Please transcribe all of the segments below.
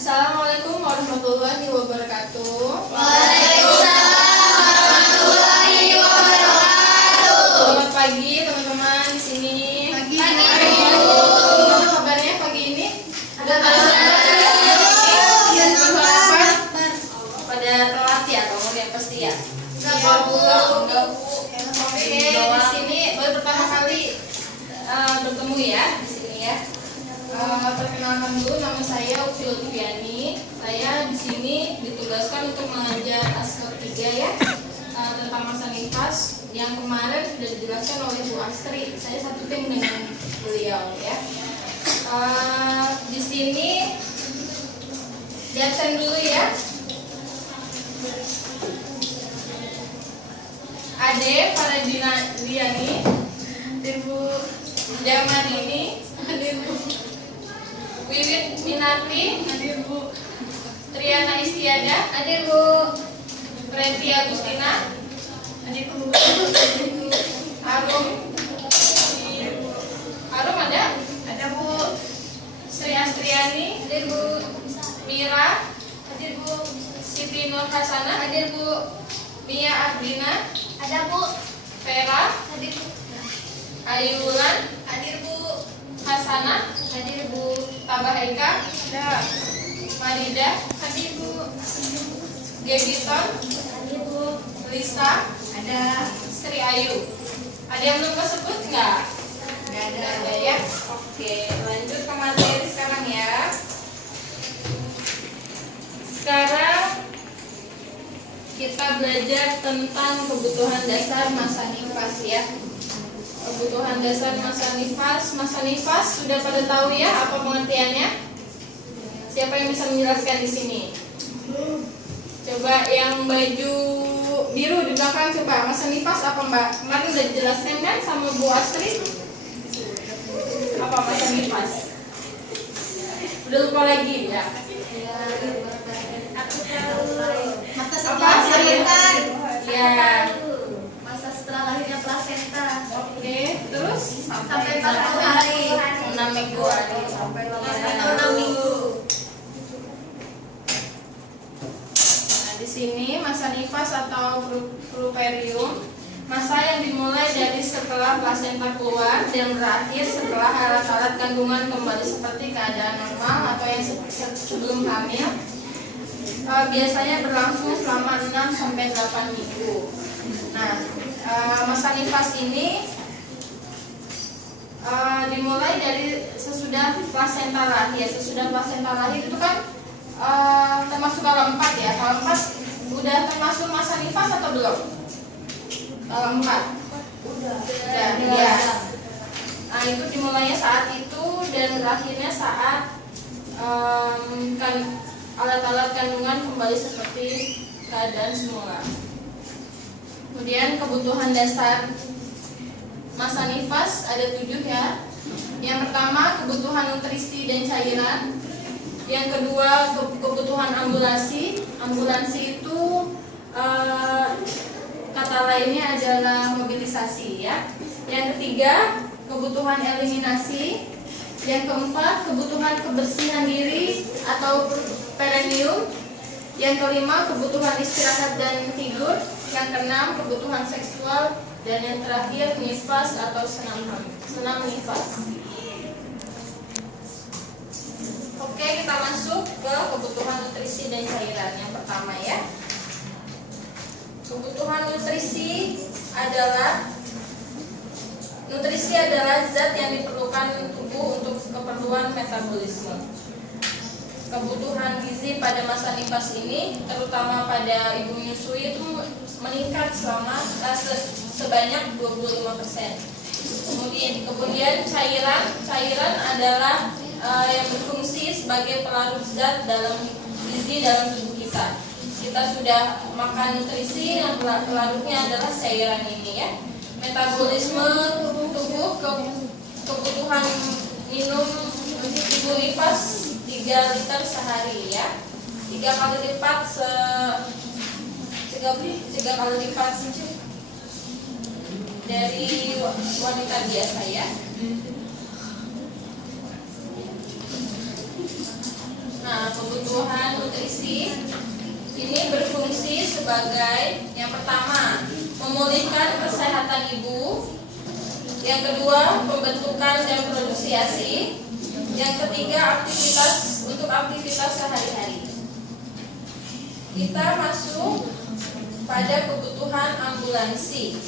Assalamualaikum warahmatullahi wabarakatuh. Waalaikumsalam warahmatullahi wabarakatuh. Selamat pagi teman-teman di sini. Pagi. Gimana kabarnya pagi ini? Ada pada telat ya kemudian pasti ya. Enggak Bu. Oke, di sini baru pertama kali bertemu ya di sini ya. Perkenalkan dulu, nama saya Ufi Lutfiani. Saya di sini ditugaskan untuk mengajar ASKEL 3 ya, tentang masa nifas yang kemarin sudah dijelaskan oleh Bu Astri. Saya satu tim dengan beliau ya. Di sini di absen dulu ya. Ade Faradina Liani, Ibu Jamadini, Ibu Wiwit Minati, hadir Bu. Triana Istiada, hadir Bu. Preti Agustina, hadir Bu. Arum ada? Ada Bu. Sri Astriani, hadir Bu. Mira, hadir Bu. Siti Nur Hasanah, hadir Bu. Mia Ardina, ada Bu. Vera, hadir Bu. Ayulan, hadir Bu. Hasanah, hadir Bu. Tabahaika, ada. Marida, hadir Bu. Gebiton, hadir Bu. Lisa, ada. Sri Ayu, ada yang belum kesebut nggak? Nggak ada ya. Oke, lanjut ke materi sekarang ya. Sekarang kita belajar tentang kebutuhan dasar masa nifas ya. Kebutuhan dasar masa nifas. Masa nifas sudah pada tahu ya apa pengertiannya? Siapa yang bisa menjelaskan di sini? Coba yang baju biru di belakang coba. Masa nifas apa Mbak? Kemarin udah dijelaskan kan sama Bu Astri? Apa masa nifas? Udah lupa lagi ya? Aku tahu. Masa Apa? setelah melahirkan. Ya. Masa setelah lahirnya plasenta. Oke, terus Sampai 40 hari. 6 mingguan sampai 6 minggu. Nah, di sini masa nifas atau puerperium, masa yang dimulai dari setelah plasenta keluar dan berakhir setelah alat-alat kandungan kembali seperti keadaan normal atau yang sebelum hamil. Biasanya berlangsung selama 6 sampai 8 minggu. Nah, masa nifas ini dimulai dari sesudah plasenta lahir. Sesudah plasenta lahir itu kan termasuk kalau 4 ya. Kalau 4 udah termasuk masa nifas atau belum? Kalau 4 udah ya. Nah, itu dimulainya saat itu dan berakhirnya saat kan alat-alat kandungan kembali seperti keadaan semula. Kemudian kebutuhan dasar masa nifas ada 7 ya. Yang pertama kebutuhan nutrisi dan cairan. Yang kedua kebutuhan ambulasi. Ambulasi itu kata lainnya adalah mobilisasi ya. Yang ketiga kebutuhan eliminasi. Yang keempat kebutuhan kebersihan diri atau perineum. Yang kelima kebutuhan istirahat dan tidur. Yang keenam kebutuhan seksual. Dan yang terakhir nifas atau senam nifas. Oke, kita masuk ke kebutuhan nutrisi dan cairan. Yang pertama ya, kebutuhan nutrisi adalah zat yang diperlukan tubuh untuk keperluan metabolisme. Kebutuhan gizi pada masa nifas ini, terutama pada ibu menyusui, itu meningkat selama sebanyak 25%. Kemudian cairan adalah yang berfungsi sebagai pelarut zat dalam gizi dalam tubuh kita. Kita sudah makan nutrisi yang pelarutnya adalah cairan ini ya. Metabolisme tubuh, kebutuhan minum ibu nifas 3 liter sehari ya. 3 kali lipat dari wanita biasa ya. Nah, kebutuhan kebutuhan nutrisi ini berfungsi sebagai yang pertama, memulihkan kesehatan ibu, yang kedua, pembentukan dan produksi ASI, yang ketiga, aktivitas sehari-hari. Kita masuk pada kebutuhan ambulansi.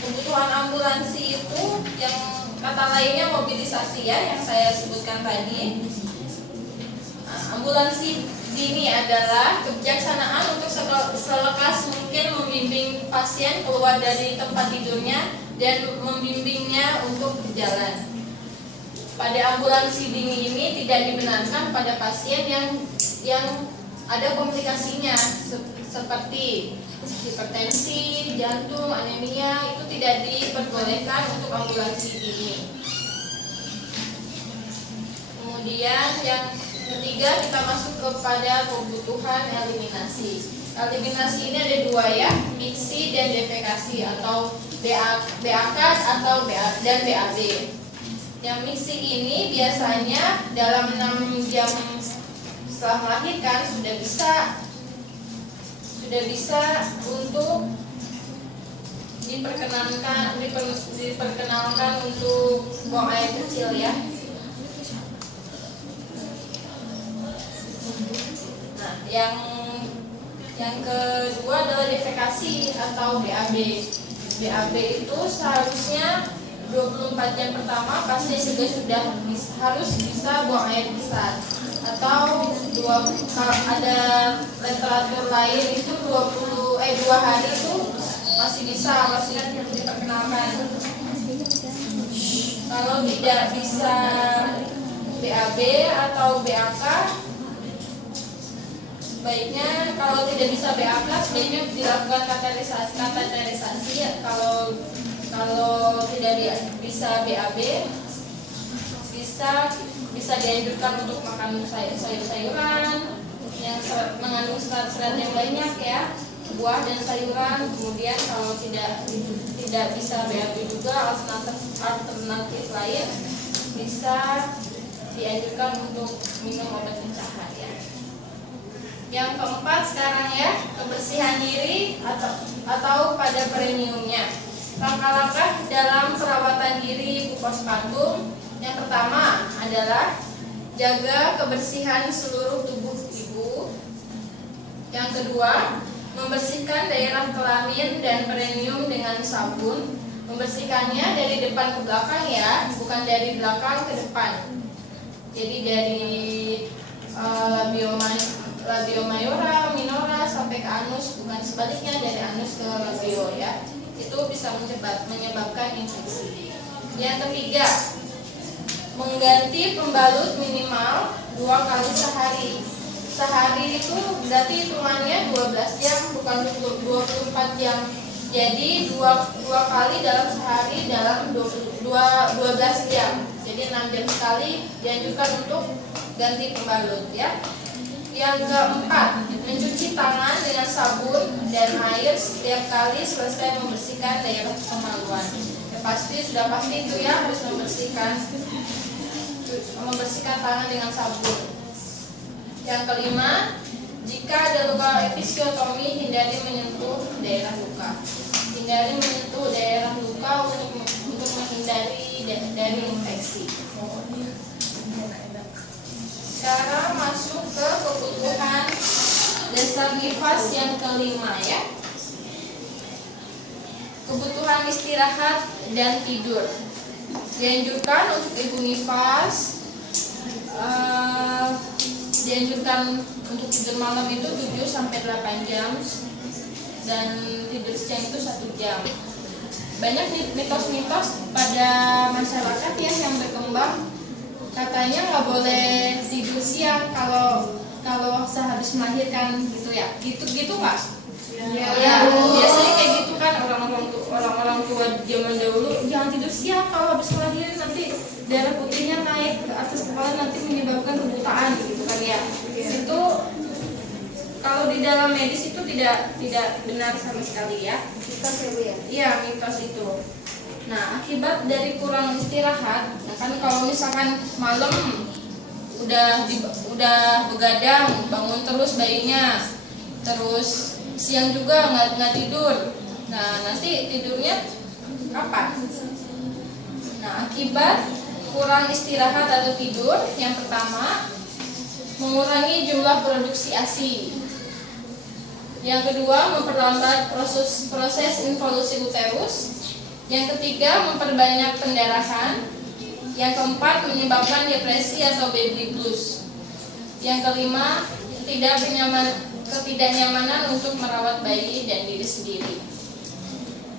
Kebutuhan ambulansi itu yang kata lainnya mobilisasi ya, yang saya sebutkan tadi. Ambulansi dini adalah kebijaksanaan untuk selekas mungkin membimbing pasien keluar dari tempat tidurnya dan membimbingnya untuk berjalan. Pada ambulansi dini ini tidak dibenarkan pada pasien yang ada komplikasinya seperti hipertensi, jantung, anemia, itu tidak diperbolehkan untuk ambulansi dini. Kemudian yang ketiga kita masuk kepada kebutuhan eliminasi. Eliminasi ini ada dua ya, miksi dan defekasi atau BAK atau dan BAB. Yang miksi ini biasanya dalam 6 jam setelah melahirkan sudah bisa untuk diperkenalkan untuk buang air kecil ya. Nah, yang kedua adalah defekasi atau BAB. BAB itu seharusnya 24 jam pertama pasien juga harus bisa buang air besar, atau kalau ada literatur lain itu 2 hari itu masih diperkenalkan. Kalau tidak bisa BAB atau BAK, sebaiknya kalau tidak bisa BAK sebaiknya dilakukan kateterisasi ya. Kalau tidak bisa BAB bisa dianjurkan untuk makan sayur-sayuran yang mengandung serat-serat yang banyak ya, buah dan sayuran. Kemudian kalau tidak bisa BAB juga, alternatif lain bisa dianjurkan untuk minum obat pencahar ya. Yang keempat sekarang ya, kebersihan diri atau pada perineumnya. Langkah-langkah dalam perawatan diri ibu postpartum. Yang pertama adalah jaga kebersihan seluruh tubuh ibu. Yang kedua, membersihkan daerah kelamin dan perineum dengan sabun. Membersihkannya dari depan ke belakang ya, bukan dari belakang ke depan. Jadi dari labio mayora, minora sampai ke anus, bukan sebaliknya dari anus ke labio ya. Itu bisa menyebabkan infeksi. Yang ketiga, mengganti pembalut minimal 2 kali sehari. Sehari itu berarti hitungannya 12 jam, bukan 24 jam. Jadi 2 kali dalam sehari dalam 12 jam. Jadi 6 jam sekali dianjurkan untuk ganti pembalut ya. Yang keempat, mencuci tangan dengan sabun dan air setiap kali selesai membersihkan daerah kemaluan. Ya, sudah pasti itu ya, harus membersihkan tangan dengan sabun. Yang kelima, jika ada luka episiotomi, hindari menyentuh daerah luka. Hindari menyentuh daerah luka untuk menghindari dari infeksi. Sekarang masuk ke kebutuhan dasar nifas yang kelima ya. Kebutuhan istirahat dan tidur. Dianjurkan untuk ibu nifas dianjurkan untuk tidur malam itu 7-8 jam dan tidur siang itu 1 jam. Banyak mitos-mitos pada masyarakat ya yang berkembang, katanya nggak boleh tidur siang kalau sehabis melahirkan gitu ya. Gitu nggak? Ya, biasanya kayak gitu kan orang-orang tua zaman dahulu, jangan tidur siang kalau habis melahirkan, nanti darah putihnya naik ke atas kepala, nanti menyebabkan kebutaan gitu kan ya. Itu kalau di dalam medis itu tidak benar sama sekali ya. Mitos ya Bu ya? Iya, mitos itu. Nah, akibat dari kurang istirahat, nah kan kalau misalkan malam udah begadang, bangun terus bayinya, terus siang juga nggak tidur. Nah, nanti tidurnya kapan? Nah, akibat kurang istirahat atau tidur, yang pertama mengurangi jumlah produksi ASI. Yang kedua, memperlambat proses involusi uterus. Yang ketiga, memperbanyak pendarahan. Yang keempat, menyebabkan depresi atau baby blues. Yang kelima, ketidaknyamanan untuk merawat bayi dan diri sendiri.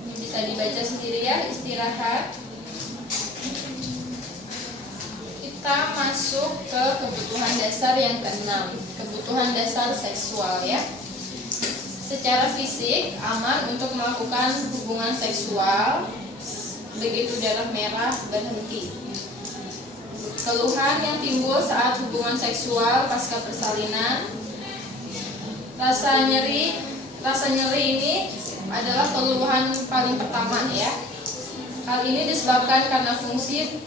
Ini bisa dibaca sendiri ya, istirahat. Kita masuk ke kebutuhan dasar yang keenam, kebutuhan dasar seksual ya. Secara fisik aman untuk melakukan hubungan seksual, begitu darah merah berhenti. Keluhan yang timbul saat hubungan seksual pasca persalinan, rasa nyeri ini adalah keluhan paling pertama ya. Hal ini disebabkan karena fungsi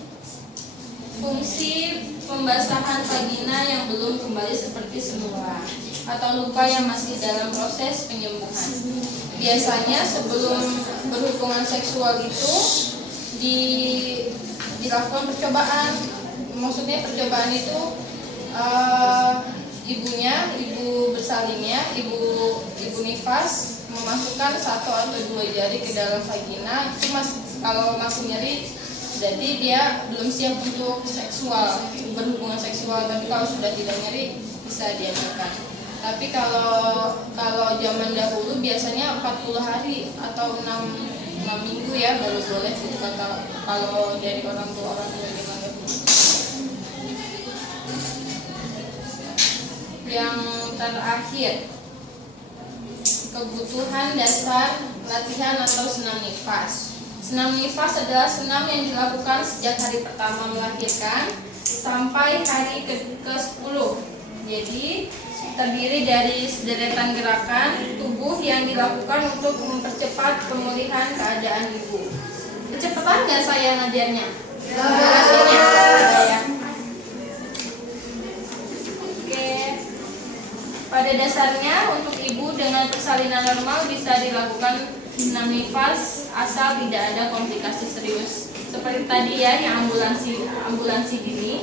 pembasahan vagina yang belum kembali seperti semula atau luka yang masih dalam proses penyembuhan. Biasanya sebelum berhubungan seksual itu dilakukan percobaan. Maksudnya percobaan itu ibu bersalinnya, ibu nifas memasukkan 1 atau 2 jari ke dalam vagina. Itu kalau masih nyeri, jadi dia belum siap untuk berhubungan seksual. Tapi kalau sudah tidak nyeri, bisa diamalkan. Tapi kalau zaman dahulu biasanya 40 hari atau 6 minggu ya baru boleh gitu, kata kalau dari orang tua zaman dahulu. Yang terakhir, kebutuhan dasar latihan atau senam nifas. Senam nifas adalah senam yang dilakukan sejak hari pertama melahirkan sampai hari ke-10. Jadi terdiri dari sederetan gerakan tubuh yang dilakukan untuk mempercepat pemulihan keadaan ibu. Kecepatan nggak saya ngajarnya? Durasinya? Ya. Oke. Pada dasarnya untuk ibu dengan persalinan normal bisa dilakukan senam nifas asal tidak ada komplikasi serius. Seperti tadi ya yang ambulansi dini.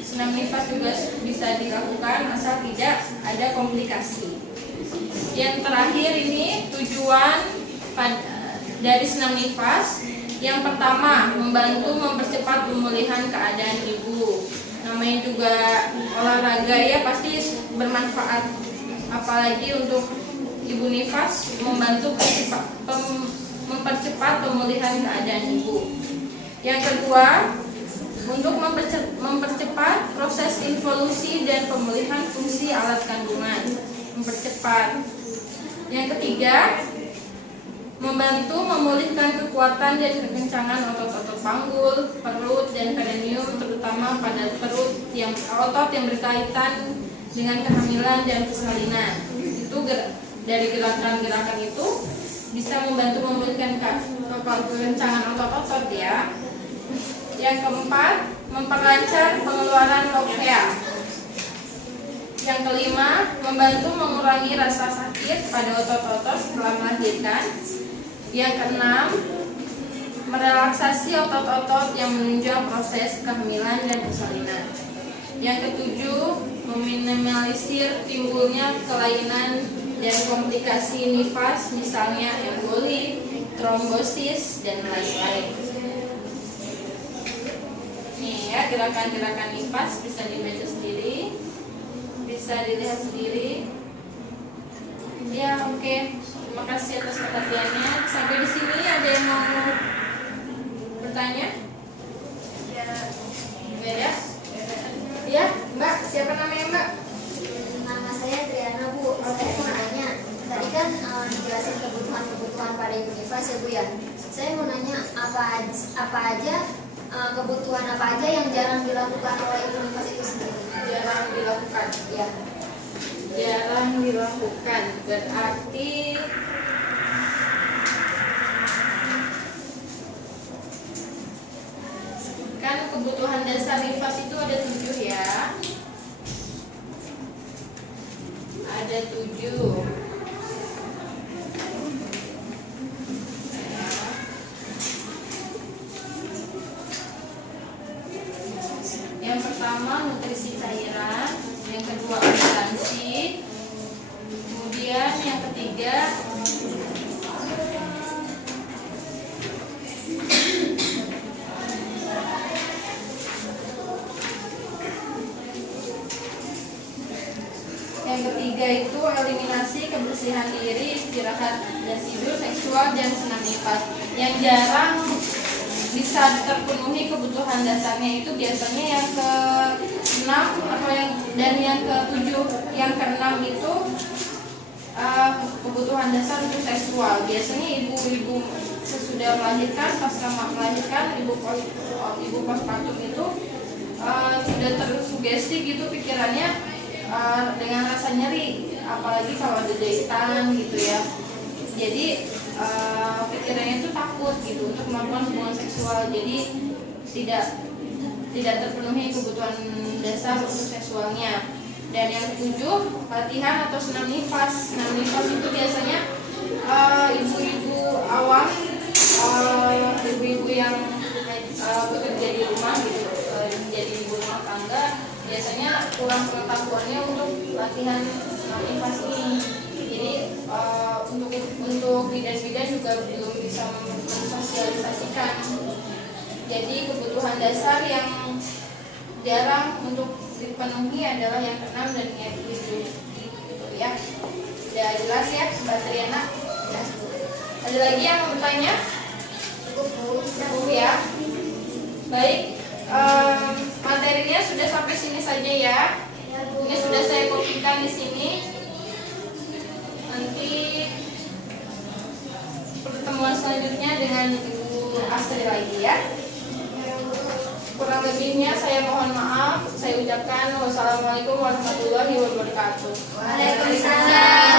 Senam nifas juga bisa dilakukan asal tidak ada komplikasi. Yang terakhir ini tujuan dari senam nifas. Yang pertama, membantu mempercepat pemulihan keadaan ibu. Namanya juga olahraga ya, pasti bermanfaat. Apalagi untuk ibu nifas membantu mempercepat pemulihan keadaan ibu. Yang kedua, untuk mempercepat proses involusi dan pemulihan fungsi alat kandungan, mempercepat. Yang ketiga, membantu memulihkan kekuatan dan kekencangan otot-otot panggul, perut, dan perineum, terutama pada otot yang berkaitan dengan kehamilan dan persalinan. Itu dari gerakan-gerakan itu bisa membantu memulihkan kekencangan otot-otot ya. Yang keempat, memperlancar pengeluaran lokea. Yang kelima, membantu mengurangi rasa sakit pada otot-otot setelah melahirkan. Yang keenam, merelaksasi otot-otot yang menunjang proses kehamilan dan persalinan. Yang ketujuh, meminimalisir timbulnya kelainan dan komplikasi nifas, misalnya emboli, trombosis, dan lain-lain. Nih ya, gerakan-gerakan nifas bisa dibaca sendiri, bisa dilihat sendiri. Ya, oke. Terima kasih atas perhatiannya. Sampai di sini ada yang mau bertanya? Ya. Ya, Mbak. Siapa namanya Mbak? Nama saya Triana, Bu. Saya mau nanya, tadi kan dijelasin kebutuhan pada ibu nifas ya Bu ya. Saya mau nanya apa aja kebutuhan apa aja yang jarang dilakukan oleh ibu nifas itu sendiri? Jarang dilakukan. Ya. Jarang dilakukan berarti kan kebutuhan dasar nifas itu ada 7 ya. ada 7. Yang pertama nutrisi cairan, yang kedua asuransi, kemudian yang ketiga itu eliminasi, kebersihan diri, istirahat dan tidur, seksual dan senam nifas. Yang jarang bisa terpenuhi kebutuhan dasarnya itu biasanya yang ke-6 atau yang ke-7. Yang ke-6 itu kebutuhan dasar untuk seksual. Biasanya ibu-ibu sesudah melahirkan, pasca melahirkan, ibu postpartum itu sudah tersugesti gitu pikirannya dengan rasa nyeri, apalagi kalau ada jahitan gitu ya. Jadi pikirannya itu takut gitu untuk melakukan hubungan seksual. Jadi tidak terpenuhi kebutuhan dasar untuk seksualnya. Dan yang ke-7, latihan atau senam nifas. Senam nifas itu biasanya ibu-ibu awam, ibu-ibu yang bekerja di rumah gitu, jadi ibu rumah tangga, biasanya kurang pengetahuannya untuk latihan senam nifas ini. Jadi untuk bidan-bidan juga belum bisa mensosialisasikan. Jadi kebutuhan dasar yang jarang untuk dipenuhi adalah yang ke-6 dan yang ke-7 gitu ya. Udah jelas ya Mbak Triana? Ya. Ada lagi yang mau bertanya? Cukup ya. Baik, materinya sudah sampai sini saja ya. Ini sudah saya kopikan di sini. Nanti pertemuan selanjutnya dengan Ibu Astri lagi ya. Kurang lebihnya saya mohon maaf. Saya ucapkan wassalamualaikum warahmatullahi wabarakatuh. Waalaikumsalam.